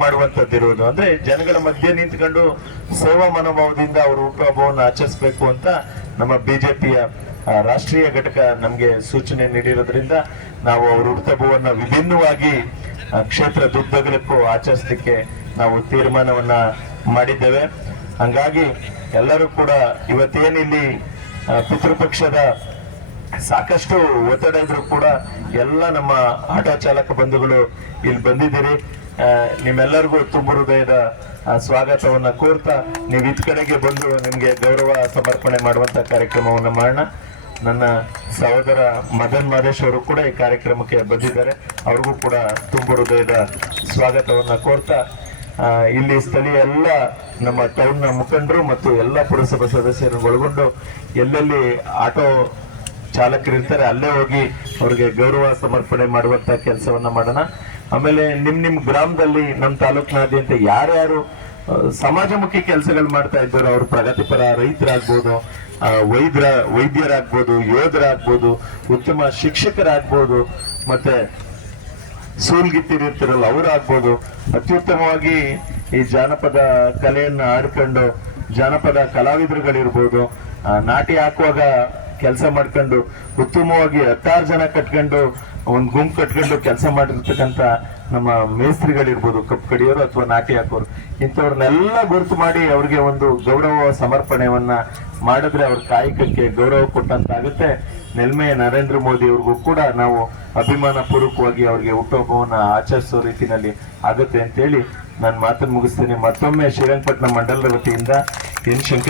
ಮಾಡುವಂತದ್ದಿರುವುದು ಅಂದ್ರೆ ಜನಗಳ ಮಧ್ಯೆ ನಿಂತ್ಕೊಂಡು ಸೇವಾ ಮನೋಭಾವದಿಂದ ಅವರು ಹುಟ್ಟುಹಬ್ಬವನ್ನು ಆಚರಿಸಬೇಕು ಅಂತ ನಮ್ಮ ಬಿಜೆಪಿಯ ರಾಷ್ಟ್ರೀಯ ಘಟಕ ನಮಗೆ ಸೂಚನೆ ನೀಡಿರೋದ್ರಿಂದ ನಾವು ಅವ್ರ ಹುಟ್ಟುಹಬ್ಬವನ್ನ ವಿಭಿನ್ನವಾಗಿ ಕ್ಷೇತ್ರ ದುರ್ದಗಲಕ್ಕೂ ಆಚರಿಸಲಿಕ್ಕೆ ನಾವು ತೀರ್ಮಾನವನ್ನ ಮಾಡಿದ್ದೇವೆ. ಹಂಗಾಗಿ ಎಲ್ಲರೂ ಕೂಡ ಇವತ್ತೇನಿಲ್ಲಿ ಪಿತೃಪಕ್ಷದ ಸಾಕಷ್ಟು ಒತ್ತಡ ಇದ್ರು ಕೂಡ ಎಲ್ಲ ನಮ್ಮ ಆಟೋ ಚಾಲಕ ಬಂಧುಗಳು ಇಲ್ಲಿ ಬಂದಿದ್ದೀರಿ. ನಿಮ್ಮೆಲ್ಲರಿಗೂ ತುಂಬ ಹೃದಯದ ಸ್ವಾಗತವನ್ನ ಕೋರ್ತಾ ನೀವು ಇದ್ ಕಡೆಗೆ ಬಂದು ನಿಮ್ಗೆ ಗೌರವ ಸಮರ್ಪಣೆ ಮಾಡುವಂತ ಕಾರ್ಯಕ್ರಮವನ್ನ ಮಾಡೋಣ. ನನ್ನ ಸಹೋದರ ಮದನ್ ಮಾದೇಶ್ ಅವರು ಕೂಡ ಈ ಕಾರ್ಯಕ್ರಮಕ್ಕೆ ಬಂದಿದ್ದಾರೆ. ಅವ್ರಿಗೂ ಕೂಡ ತುಂಬ ಹೃದಯದ ಸ್ವಾಗತವನ್ನ ಕೋರ್ತಾ ಇಲ್ಲಿ ಸ್ಥಳೀಯ ಎಲ್ಲ ನಮ್ಮ ಟೌನ್ನ ಮುಖಂಡರು ಮತ್ತು ಎಲ್ಲ ಪುರಸಭಾ ಸದಸ್ಯರನ್ನು ಒಳಗೊಂಡು ಎಲ್ಲೆಲ್ಲಿ ಆಟೋ ಚಾಲಕರು ಇರ್ತಾರೆ, ಅಲ್ಲೇ ಹೋಗಿ ಅವ್ರಿಗೆ ಗೌರವ ಸಮರ್ಪಣೆ ಮಾಡುವಂತ ಕೆಲಸವನ್ನ ಮಾಡೋಣ. ಆಮೇಲೆ ನಿಮ್ ನಿಮ್ ಗ್ರಾಮದಲ್ಲಿ ನಮ್ಮ ತಾಲೂಕಿನಾದ್ಯಂತ ಯಾರ್ಯಾರು ಸಮಾಜಮುಖಿ ಕೆಲಸಗಳು ಮಾಡ್ತಾ ಇದ್ದಾರೆ, ಅವ್ರು ಪ್ರಗತಿಪರ ರೈತರಾಗ್ಬೋದು ವೈದ್ಯರ ವೈದ್ಯರಾಗ್ಬೋದು, ಯೋಧರಾಗ್ಬೋದು, ಉತ್ತಮ ಶಿಕ್ಷಕರಾಗ್ಬೋದು, ಮತ್ತೆ ಸೂಲ್ಗಿತ್ತಿರಿರ್ತಿರಲ್ಲ ಅವರಾಗ್ಬೋದು, ಅತ್ಯುತ್ತಮವಾಗಿ ಈ ಜಾನಪದ ಕಲೆಯನ್ನು ಆಡ್ಕೊಂಡು ಜಾನಪದ ಕಲಾವಿದರುಗಳಿರ್ಬೋದು ನಾಟಿ ಹಾಕುವಾಗ ಕೆಲಸ ಮಾಡ್ಕೊಂಡು ಉತ್ತಮವಾಗಿ ಹತ್ತಾರು ಜನ ಕಟ್ಕೊಂಡು ಒಂದ್ ಗುಂಪು ಕಟ್ಕೊಂಡು ಕೆಲಸ ಮಾಡಿರ್ತಕ್ಕಂಥ ನಮ್ಮ ಮೇಸ್ತ್ರಿಗಳಿರ್ಬೋದು, ಕಪ್ ಕಡಿಯೋರು ಅಥವಾ ನಾಟಿ ಹಾಕೋರು, ಇಂಥವ್ರನ್ನೆಲ್ಲ ಗುರುತು ಮಾಡಿ ಅವ್ರಿಗೆ ಒಂದು ಗೌರವ ಸಮರ್ಪಣೆಯನ್ನ ಮಾಡಿದ್ರೆ ಅವ್ರ ಕಾಯಕಕ್ಕೆ ಗೌರವ ಕೊಟ್ಟಂತಾಗುತ್ತೆ. ನೆಲ್ಮೆಯ ನರೇಂದ್ರ ಮೋದಿ ಅವ್ರಿಗೂ ಕೂಡ ನಾವು ಅಭಿಮಾನ ಪೂರ್ವಕವಾಗಿ ಅವ್ರಿಗೆ ಹುಟ್ಟುಹಬ್ಬವನ್ನ ಆಚರಿಸೋ ರೀತಿಯಲ್ಲಿ ಆಗುತ್ತೆ ಅಂತೇಳಿ ನಾನು ಮಾತನ್ನು ಮುಗಿಸ್ತೇನೆ. ಮತ್ತೊಮ್ಮೆ ಶ್ರೀರಂಗಪಟ್ಟಣ ಮಂಡಲದ ವತಿಯಿಂದ ಎನ್ ಶಂಕರ